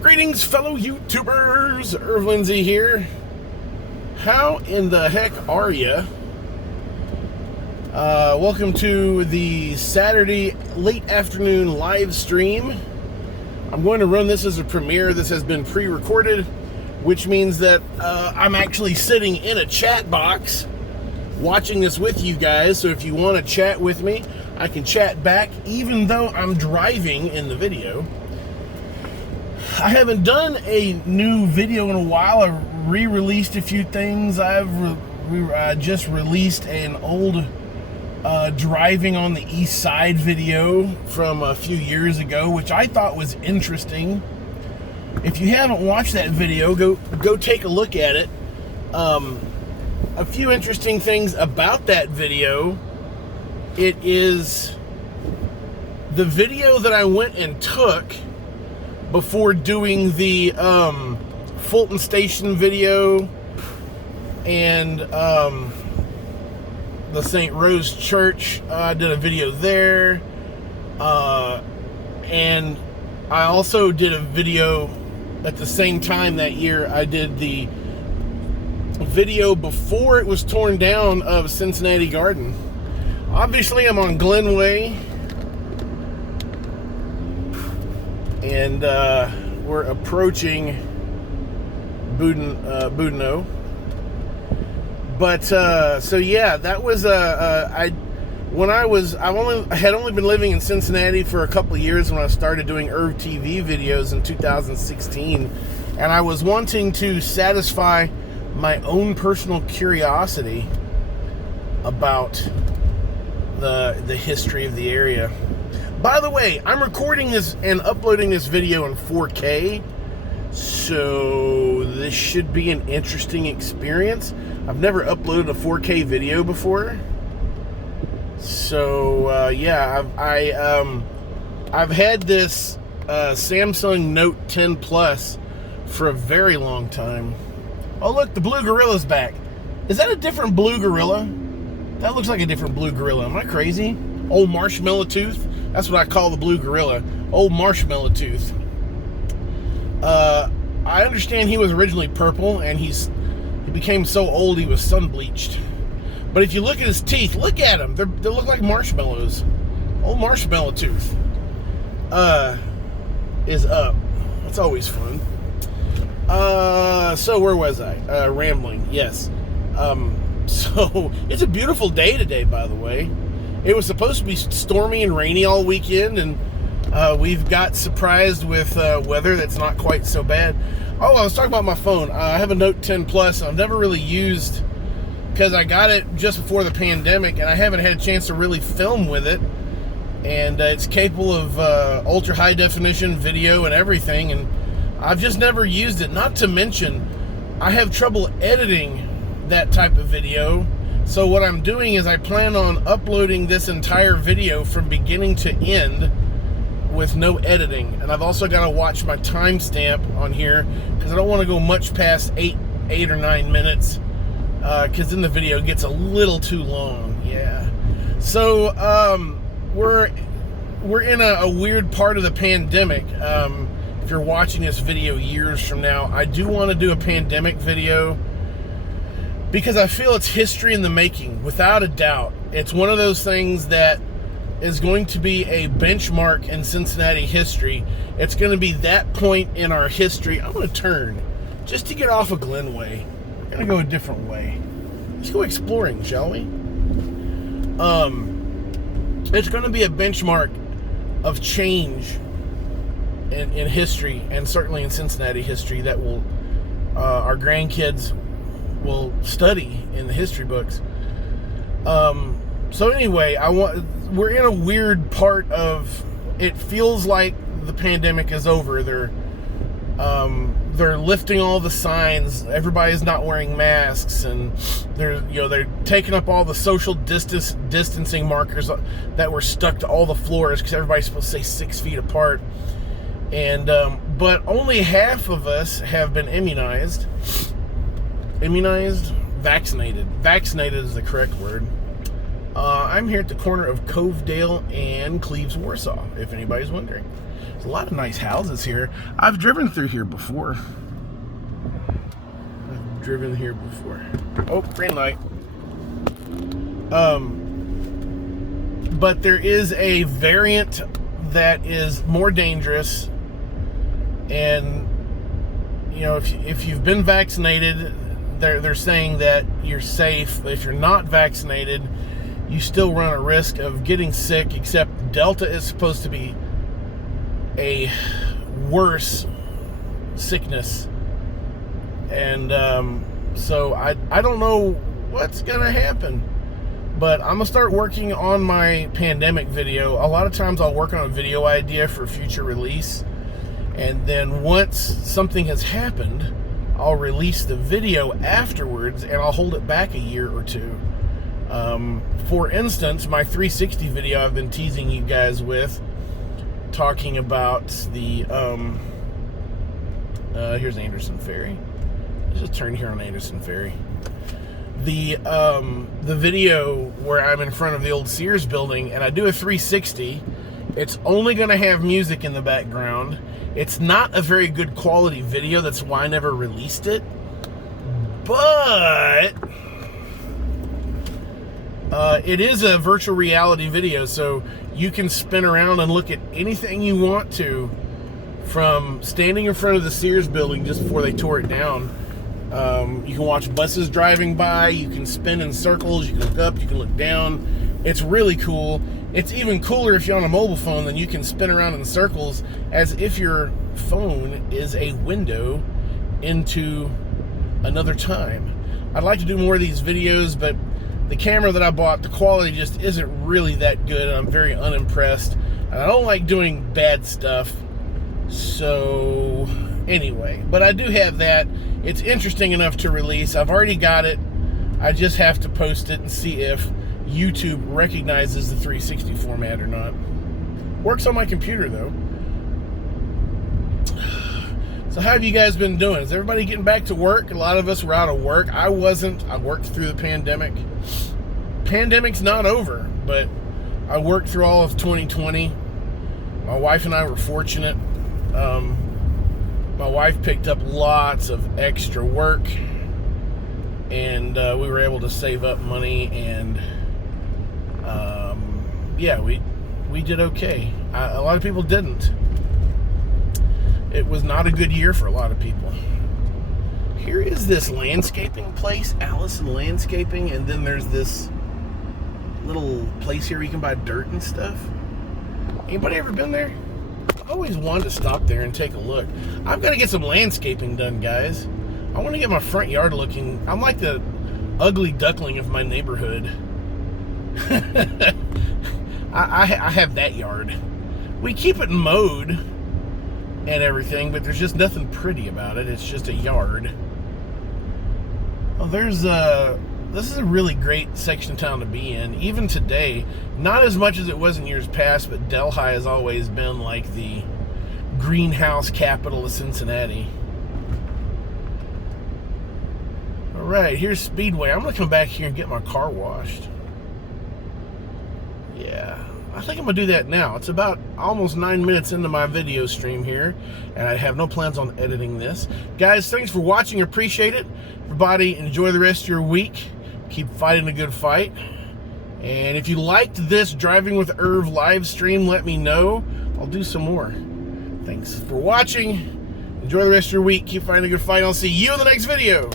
Greetings, fellow YouTubers. Irv Lindsay here. How in the heck are ya? Welcome to the Saturday late afternoon live stream. I'm going to run this as a premiere. This has been pre-recorded, which means that I'm actually sitting in a chat box watching this with you guys. So if you want to chat with me, I can chat back even though I'm driving in the video. I haven't done a new video in a while. I re-released a few things. I've just released an old driving on the east side video from a few years ago, which I thought was interesting. If you haven't watched that video, go take a look at it. A few interesting things about that video. It is the video that I went and took before doing the Fulton Station video and the St. Rose Church. I did a video there, and I also did a video at the same time that year. I did the video before it was torn down of Cincinnati Garden. Obviously, I'm on Glenway, and we're approaching Boudinot. But so yeah, that was I had only been living in Cincinnati for a couple of years when I started doing Irv TV videos in 2016, and I was wanting to satisfy my own personal curiosity about the history of the area. By the way, I'm recording this and uploading this video in 4K, so this should be an interesting experience. I've never uploaded a 4K video before, so yeah, I've had this Samsung Note 10 Plus for a very long time. Oh look, the blue gorilla's back. Is that a different blue gorilla? That looks like a different blue gorilla. Am I crazy? Old marshmallow tooth. That's what I call the blue gorilla. Old marshmallow tooth. I understand he was originally purple, and he became so old he was sun bleached. But if you look at his teeth, look at them. They look like marshmallows. Old marshmallow tooth is up. That's always fun. So where was I? Rambling. Yes. So it's a beautiful day today, by the way. It was supposed to be stormy and rainy all weekend, and we've got surprised with weather that's not quite so bad. Oh, I was talking about my phone. I have a Note 10 Plus. I've never really used, because I got it just before the pandemic, and I haven't had a chance to really film with it. And it's capable of ultra high definition video and everything, and I've just never used it. Not to mention, I have trouble editing that type of video. So what I'm doing is I plan on uploading this entire video from beginning to end with no editing. And I've also got to watch my timestamp on here, because I don't want to go much past 8 or 9 minutes, because then the video gets a little too long. Yeah. So we're in a weird part of the pandemic. If you're watching this video years from now, I do want to do a pandemic video, because I feel it's history in the making, without a doubt. It's one of those things that is going to be a benchmark in Cincinnati history. It's going to be that point in our history. I'm going to turn just to get off of Glenway. We're going to go a different way. Let's go exploring, shall we? It's going to be a benchmark of change in history, and certainly in Cincinnati history, that will our grandkids will study in the history books. So anyway, we're in a weird part of, it feels like the pandemic is over. They're lifting all the signs. Everybody's not wearing masks, and they're taking up all the social distancing markers that were stuck to all the floors, because everybody's supposed to stay 6 feet apart. And but only half of us have been immunized. Vaccinated. Vaccinated is the correct word. I'm here at the corner of Covedale and Cleves Warsaw, if anybody's wondering. There's a lot of nice houses here. I've driven through here before. Oh, green light. But there is a variant that is more dangerous, and you know, if you've been vaccinated, they're saying that you're safe. If you're not vaccinated, you still run a risk of getting sick, except Delta is supposed to be a worse sickness. And so I don't know what's gonna happen, but I'm gonna start working on my pandemic video. A lot of times I'll work on a video idea for future release, and then once something has happened, I'll release the video afterwards, and I'll hold it back a year or two. For instance, my 360 video I've been teasing you guys with, talking about the here's Anderson Ferry. Let's just turn here on Anderson Ferry. The video where I'm in front of the old Sears building and I do a 360, it's only going to have music in the background. It's not a very good quality video, that's why I never released it. But it is a virtual reality video, so you can spin around and look at anything you want to, from standing in front of the Sears building just before they tore it down. You can watch buses driving by, you can spin in circles, you can look up, you can look down. It's really cool. It's even cooler if you're on a mobile phone, then you can spin around in circles as if your phone is a window into another time. I'd like to do more of these videos, but the camera that I bought, the quality just isn't really that good, and I'm very unimpressed. And I don't like doing bad stuff. So anyway, but I do have that. It's interesting enough to release. I've already got it. I just have to post it and see if YouTube recognizes the 360 format or not. Works on my computer though. So how have you guys been doing? Is everybody getting back to work? A lot of us were out of work. I wasn't. I worked through the pandemic. Pandemic's not over, but I worked through all of 2020. My wife and I were fortunate. My wife picked up lots of extra work, and we were able to save up money, and yeah, we did okay. A lot of people didn't. It was not a good year for a lot of people. Here is this landscaping place, Allison Landscaping, and then there's this little place here where you can buy dirt and stuff. Anybody ever been there? I've always wanted to stop there and take a look. I've got to get some landscaping done, guys. I want to get my front yard looking. I'm like the ugly duckling of my neighborhood. I have that yard. We keep it mowed and everything, but there's just nothing pretty about it. It's just a yard. Oh, this is a really great section of town to be in. Even today, not as much as it was in years past, but Delhi has always been like the greenhouse capital of Cincinnati. All right, here's Speedway. I'm gonna come back here and get my car washed. Yeah, I think I'm gonna do that now. It's about almost 9 minutes into my video stream here, and I have no plans on editing this. Guys, thanks for watching. Appreciate it. Everybody, enjoy the rest of your week. Keep fighting a good fight. And if you liked this Driving with Irv live stream, let me know. I'll do some more. Thanks for watching. Enjoy the rest of your week. Keep fighting a good fight. I'll see you in the next video.